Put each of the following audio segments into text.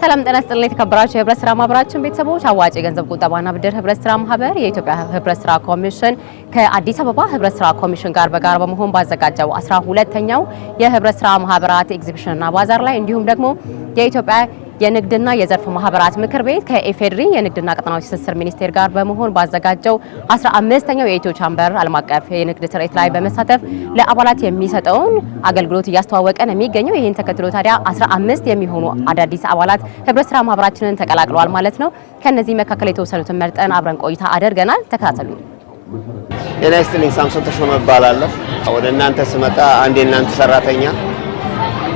ሰላም ጤና ይስጥልኝ የተከበራችሁ የህብረት ስራ ማህበራችን ቤተሰቦች አዋጭ የገንዘብ ቁጠባና ብድር ህብረት ስራ ማህበር የኢትዮጵያ ህብረት ስራ ኮሚሽን ከአዲስ አበባ ህብረት ስራ ኮሚሽን ጋር በጋራ በመሆን ባዘጋጀው 12ኛው የህብረት ስራ ማህበራት ኤግዚቢሽንና ባዛር ላይ እንዲሁም ደግሞ የኢትዮጵያ የንግድና የዘርፍ ማህበራት ምክር ቤት ከኢፌድሪ የንግድና ቀጠናዊ ትስስር ሚኒስቴር ጋር በመሆን ባዘጋጀው 15ኛው የኢትዮ ቻምበር ዓለም አቀፍ የንግድ ትርኢት ላይ በመሳተፍ ለአባላት የሚሰጠውን አገልግሎት እያስተዋወቀ ነው የሚገኘው። ይህን ተከትሎ ታዲያ 15 የሚሆኑ አዳዲስ አባላት ህብረት ስራ ማህበራችንን ተቀላቅለዋል ማለት ነው። ከነዚህ መካከል የተወሰኑትን መርጠን አብረን ቆይታ አድርገናል። ተከታተሉ። ጤና ይስጥልኝ። ሳምሶን ተሾመ እባላለሁ። ወደ እናንተ ስመጣ አንድ የእናንተ ሰራተኛ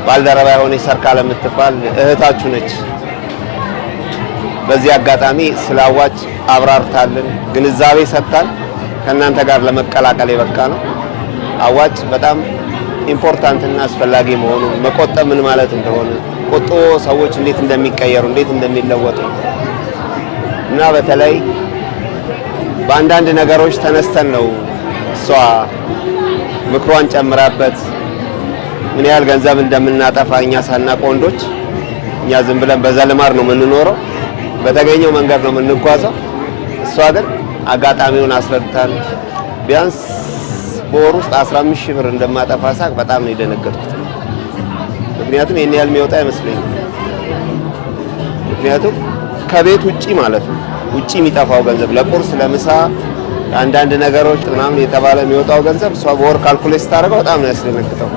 ባልደረባ የሆነች ሰርካለ የምትባል እህታችሁ ነች። በዚህ አጋጣሚ ስላዋጭ አብራርታልን ግንዛቤ ሰጥታን ከእናንተ ጋር ለመቀላቀል የበቃ ነው። አዋጭ በጣም ኢምፖርታንት እና አስፈላጊ መሆኑን መቆጠብ ምን ማለት እንደሆነ ቆጥቦ ሰዎች እንዴት እንደሚቀየሩ እንዴት እንደሚለወጡ እና በተለይ በአንዳንድ ነገሮች ተነስተን ነው እሷ ምክሯን ጨምራበት ምን ያህል ገንዘብ እንደምናጠፋ እኛ ሳናውቅ ወንዶች እኛ ዝም ብለን በዘልማር ነው የምንኖረው፣ በተገኘው መንገድ ነው የምንጓዘው። እሷ ግን አጋጣሚውን አስረድታን ቢያንስ በወር ውስጥ 15000 ብር እንደማጠፋ ሳቅ በጣም ነው የደነገጥኩት። ምክንያቱም የኔ ያህል የሚወጣ አይመስለኝም። ምክንያቱም ከቤት ውጪ ማለት ነው ውጪ የሚጠፋው ገንዘብ ለቁርስ ለምሳ አንዳንድ ነገሮች ምናምን የተባለ የሚወጣው ገንዘብ እሷ በወር ካልኩሌት ስታደርገው በጣም ነው ያስደነግጠው።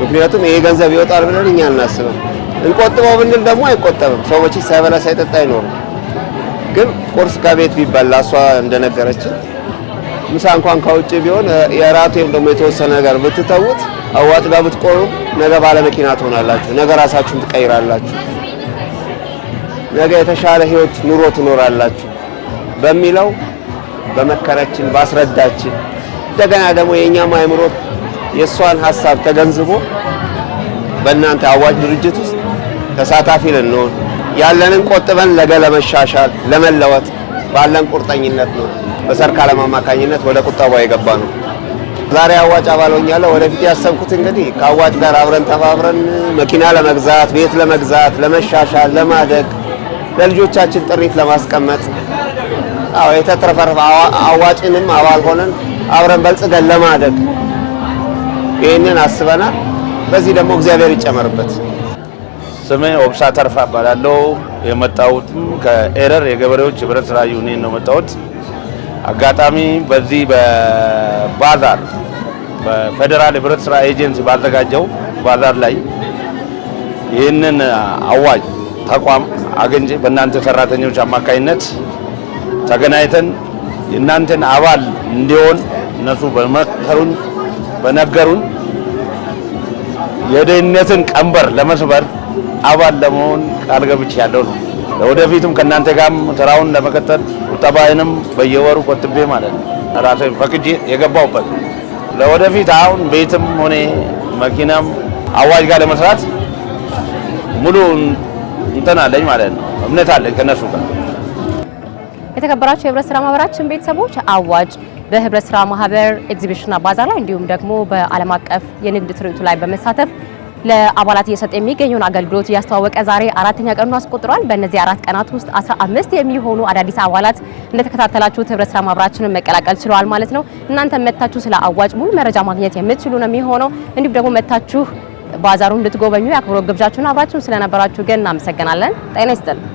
ምክንያቱም ይሄ ገንዘብ ይወጣል ብለን እኛ እናስብም። እንቆጥበው ብንል ደግሞ አይቆጠብም። ሰው መቼ ሳይበላ ሳይጠጣ አይኖርም። ግን ቁርስ ከቤት ቢበላ እሷ እንደነገረችን ምሳ እንኳን ከውጭ ቢሆን የራቱ ወይም ደግሞ የተወሰነ ነገር ብትተውት አዋጭ ጋር ብትቆሩ ነገ ባለ መኪና ትሆናላችሁ፣ ነገ ራሳችሁን ትቀይራላችሁ፣ ነገ የተሻለ ህይወት ኑሮ ትኖራላችሁ በሚለው በመከረችን ባስረዳችን እንደገና ደግሞ የኛም አይምሮ የሷን ሐሳብ ተገንዝቦ በእናንተ አዋጭ ድርጅት ውስጥ ተሳታፊ ልንሆን ያለንን ቆጥበን ነገ ለመሻሻል ለመለወጥ ባለን ቁርጠኝነት ነው በሰርካለም አማካኝነት ወደ ቁጠባው የገባ ነው። ዛሬ አዋጭ አባል ሆኛለሁ። ወደፊት ያሰብኩት እንግዲህ ከአዋጭ ጋር አብረን ተባብረን መኪና ለመግዛት፣ ቤት ለመግዛት፣ ለመሻሻል፣ ለማደግ፣ ለልጆቻችን ጥሪት ለማስቀመጥ የተትረፈረፈ አዋጭንም አባል ሆነን አብረን በልጽገን ለማደግ ይሄንን አስበናል። በዚህ ደግሞ እግዚአብሔር ይጨመርበት። ስሜ ኦብሳ ተርፋ እባላለሁ። የመጣሁትም ከኤረር የገበሬዎች ህብረት ስራ ዩኒየን ነው የመጣሁት። አጋጣሚ በዚህ በባዛር በፌደራል ህብረት ስራ ኤጀንሲ ባዘጋጀው ባዛር ላይ ይህንን አዋጭ ተቋም አግኝቼ በእናንተ ሰራተኞች አማካኝነት ተገናኝተን እናንተን አባል እንዲሆን እነሱ በመከሩን በነገሩን የደህንነትን ቀንበር ለመስበር አባል ለመሆን ቃል ገብቻለሁ ነው። ለወደፊቱም ከእናንተ ጋርም ስራውን ለመቀጠል ቁጠባዬንም በየወሩ ቆጥቤ ማለት ነው ራሴ ፈቅጄ የገባሁበት ለወደፊት አሁን ቤትም ሆነ መኪናም አዋጭ ጋር ለመስራት ሙሉ እንትን አለኝ ማለት ነው። እምነት አለኝ ከነሱ ጋር። የተከበራችሁ የህብረት ስራ ማህበራችን ቤተሰቦች አዋጭ በህብረት ስራ ማህበር ኤግዚቢሽንና ባዛር ላይ እንዲሁም ደግሞ በዓለም አቀፍ የንግድ ትርኢቱ ላይ በመሳተፍ ለአባላት እየሰጠ የሚገኘውን አገልግሎት እያስተዋወቀ ዛሬ 4ኛ ቀኑን አስቆጥሯል። በእነዚህ 4 ቀናት ውስጥ 15 የሚሆኑ አዳዲስ አባላት እንደተከታተላችሁት ህብረት ስራ ማህበራችንን መቀላቀል ችለዋል ማለት ነው። እናንተ መታችሁ ስለ አዋጭ ሙሉ መረጃ ማግኘት የምትችሉ ነው የሚሆነው። እንዲሁም ደግሞ መታችሁ ባዛሩን እንድትጎበኙ የአክብሮት ግብዣችሁን አብራችሁን ስለነበራችሁ ግን እናመሰግናለን። ጤና ይስጥልኝ።